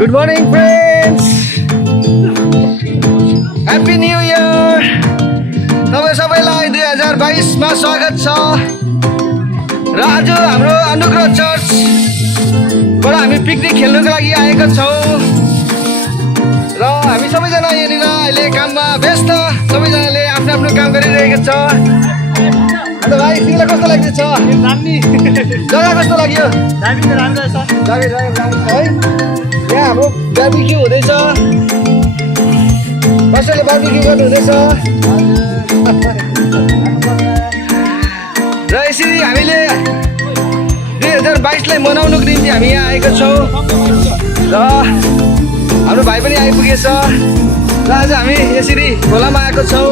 Good morning, friends. Happy New Year. तपाईं सबैलाई 2022 मा स्वागत छ। र आज हाम्रो अनुग्रह चर्च बाट हामी पिकनिक खेल्नको लागि आएका छौं। र हामी सबैजना यहाँनिर अहिले काममा व्यस्त, सबैजनाले आफ्नो आफ्नो काम गरिरहेका छ। अन्त भाइ तिमीलाई कस्तो लाग्दैछ? दामी। जग्गा कस्तो लाग्यो? दामी त राम्रो छ। दामी है। यहाँ हाम्रो बारबिक्यू हुँदैछ। कसैले बारबिक्यू गर्नु हुँदैछ? र यसरी हामीले 2022 लाई मनाउनको निम्ति हामी यहाँ आएका छौँ। र हाम्रो भाइ पनि आइपुगेछ। र आज हामी यसरी खोलामा आएको छौँ।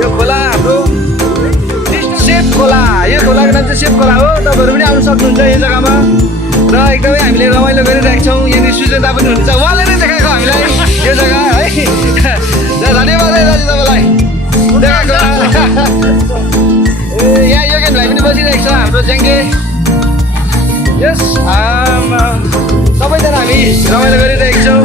यो खोला हाम्रो सेफ खोला। यो खोलाको नाम चाहिँ सेफ खोला हो। तपाईँहरू पनि आउनु सक्नुहुन्छ यो जग्गामा। र एकदमै हामीले रमाइलो गरिरहेका छौँ। यहाँनिर सुजता पनि हुनुहुन्छ, उहाँले नै देखाएको हामीलाई यो जग्गा है। र धन्यवाद है दाजु तपाईँलाई देखाएको। यहाँ योगेन भाइ पनि बसिरहेको छ, हाम्रो ज्याङ्गे। यस सबैजना हामी रमाइलो गरिरहेका छौँ।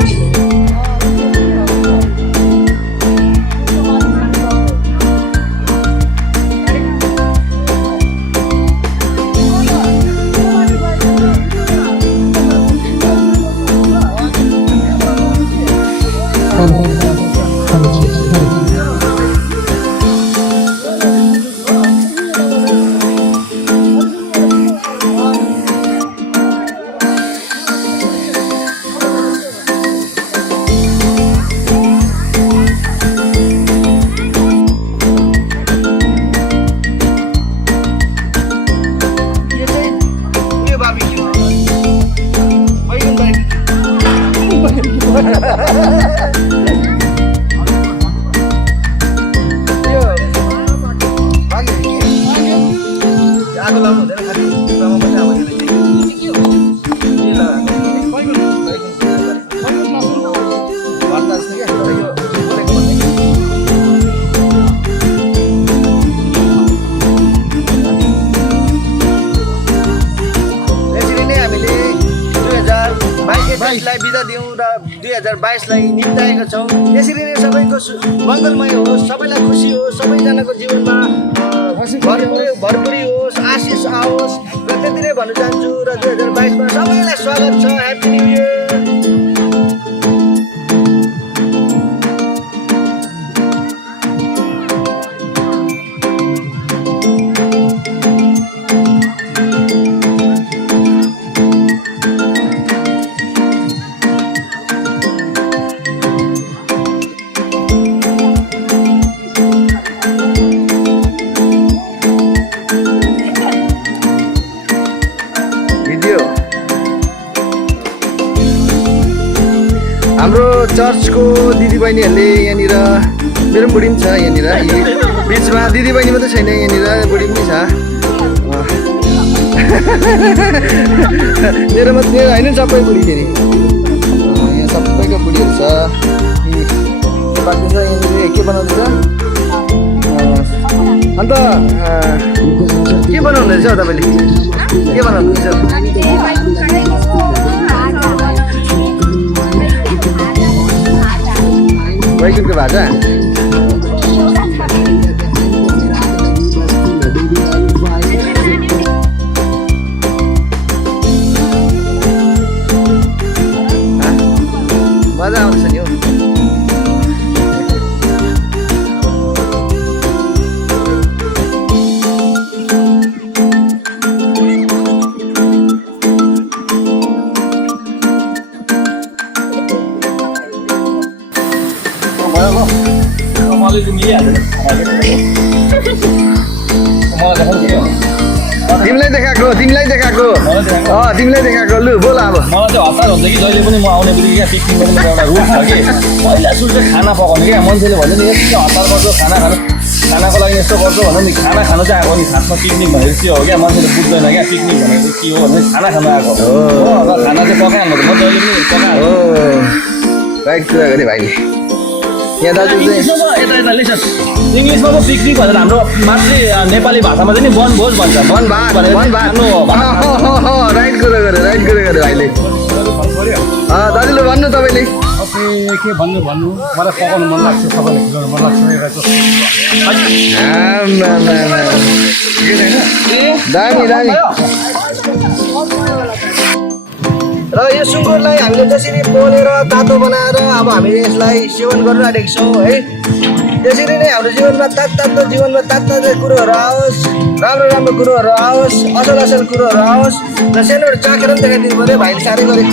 लाई बिदा दिउँ र 2022 लाई निम्ताएका छौँ। यसरी नै सबैको मङ्गलमय होस्, सबैलाई खुसी होस्, सबैजनाको जीवनमा भरपुरी होस्, आशिष आओस्। र त्यति नै भन्न चाहन्छु। र 2022 मा सबैलाई स्वागत छ। Happy new year. हाम्रो चर्चको दिदीबहिनीहरूले यहाँनिर मेरो बुढी पनि छ। यहाँनिर बिचमा दिदीबहिनी मात्रै छैन, यहाँनिर बुढी पनि छ। मेरो मात्रै होइन, सबै बुढी फेरि यहाँ सबैको बुढीहरू छ। बाँकी छ यहाँनिर के बनाउँदैछ? अन्त के बनाउनुहुँदैछ तपाईँले? के बनाउनुहुन्छ? बैगुनको भाजा। मजा आउँछ नि हौ। तिमीलाई देखाएको लु बोल। अब मलाई चाहिँ हतार हुन्छ कि जहिले पनि म आउने बित्तिकै यहाँ पिकनिक गर्नु एउटा रुल छ कि पहिला सुरु चाहिँ खाना पकाउने क्या। मान्छेले भन्छ नि यस्तो हतार गर्छ खानाको लागि यस्तो गर्छ भन्नु नि। खाना खानु चाहिँ आएको नि, खासमा पिकनिक भनेको के हो क्या? मान्छेले बुझ्दैन क्या पिकनिक भनेको के हो भने खाना खानु आएको हो। र खाना चाहिँ पकाइहाल्नु, म जहिले पनि पकाएको। राइट कुरा गरे भाइले। यहाँ दाजु यता लिसन इङ्ग्लिसमा पो पिकनिक भनेर हाम्रो मातृ नेपाली भाषामा चाहिँ नि वनभोज भन्छ। राइट कुरा गरे भाइले। दाजुले भन्नु भन्नु तपाईँले? के भन्नु मलाई पकाउनु मन लाग्छ, सबैलाई खिलाउनु मन लाग्छ। दामी दामी। र यो सुँगुरलाई हामीले जसरी पोलेर तातो बनाएर अब हामीले यसलाई सेवन गर्न आँटेको छौँ है। त्यसरी नै हाम्रो जीवनमा तातो कुरोहरू आओस्, राम्रो कुरोहरू आओस्, असल कुरोहरू आओस् र सानोबाट चाखेर पनि देखाइदिनु पऱ्यो। भाइले साह्रै गरे।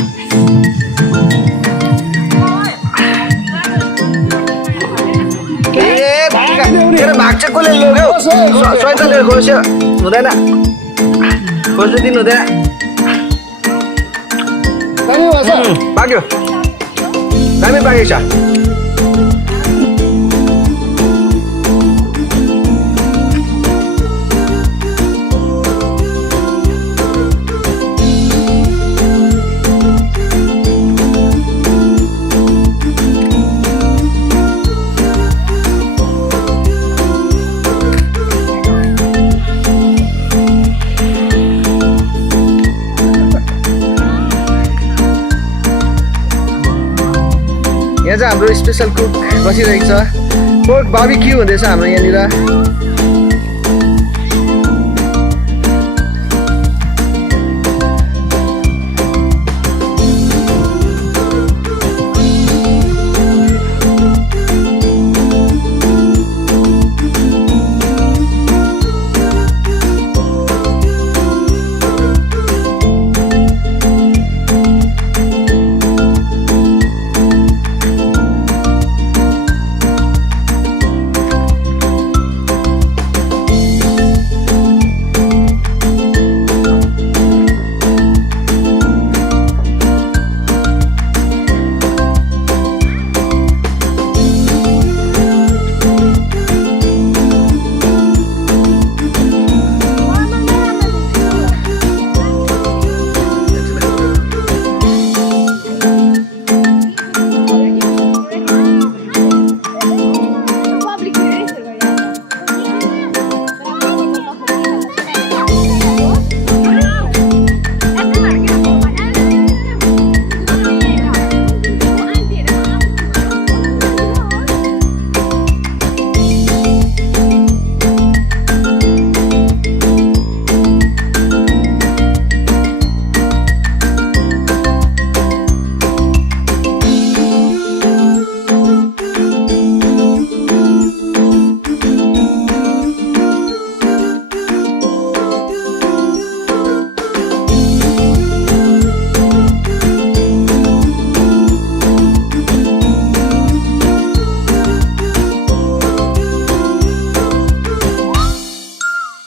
तेरो भाग चाहिँ कसले लग्यो? शैतानले खोज्यो, हुँदैन, खोज्नु दिनु हुँदैन। पाक्यो, दामी पाकेको छ। यहाँ चाहिँ हाम्रो स्पेसल कुक बसिरहेको छ। पोर्क बार्बिक्यू हुँदैछ हाम्रो यहाँनिर।